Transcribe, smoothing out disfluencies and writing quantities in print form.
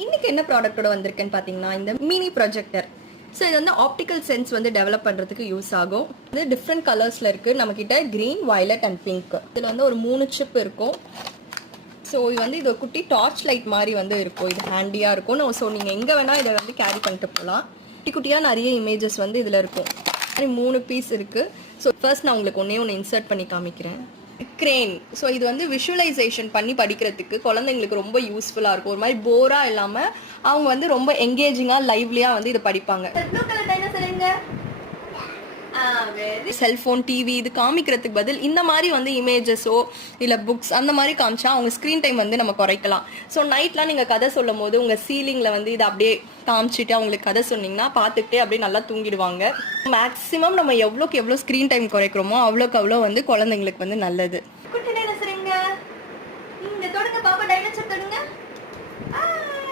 இன்னைக்கு என்ன ப்ராடக்ட்டோட வந்திருக்குன்னு பார்த்தீங்கன்னா, இந்த மினி ப்ரொஜெக்டர். ஸோ இது வந்து ஆப்டிக்கல் சென்ஸ் வந்து டெவலப் பண்ணுறதுக்கு யூஸ் ஆகும். இது டிஃப்ரெண்ட் கலர்ஸில் இருக்குது. நம்மக்கிட்ட க்ரீன், வயலட் அண்ட் பிங்க். இதில் வந்து ஒரு 3 சிப் இருக்கும். ஸோ இது வந்து இது குட்டி டார்ச் லைட் மாதிரி வந்து இருக்கும். இது ஹேண்டியாக இருக்கும். ஸோ நீங்கள் எங்கே வேணால் இதை வந்து கேரி பண்ணிட்டு போகலாம். குட்டி குட்டியாக நிறைய இமேஜஸ் வந்து இதில் இருக்கும். 3 பீஸ் இருக்குது. ஸோ ஃபர்ஸ்ட் நான் உங்களுக்கு ஒன்று இன்சர்ட் பண்ணி காமிக்கிறேன். கிரேன். ஸோ இது வந்து விஷுவலைசேஷன் பண்ணி படிக்கிறதுக்கு குழந்தைங்களுக்கு ரொம்ப யூஸ்ஃபுல்லாக இருக்கும். ஒரு மாதிரி போராக இல்லாமல் அவங்க வந்து ரொம்ப என்கேஜிங்காக லைவ்லியாக வந்து இதை படிப்பாங்க. செல்ஃபோன், டிவி இது காமிக்கிறதுக்கு பதில் இந்த மாதிரி வந்து இமேஜஸோ இல்லை புக்ஸ் அந்த மாதிரி காமிச்சா அவங்க ஸ்க்ரீன் டைம் வந்து நம்ம குறைக்கலாம். ஸோ நைட்லாம் நீங்கள் கதை சொல்லும் போது உங்கள் சீலிங்கில் வந்து இதை அப்படியே காமிச்சிட்டு அவங்களுக்கு கதை சொன்னீங்கன்னா பார்த்துக்கிட்டே அப்படியே நல்லா தூங்கிடுவாங்க. மேக்ஸிமம் நம்ம எவ்வளோக்கு எவ்வளோ ஸ்க்ரீன் டைம் குறைக்கிறோமோ அவ்வளோக்கு அவ்வளோ வந்து குழந்தைங்களுக்கு வந்து நல்லது.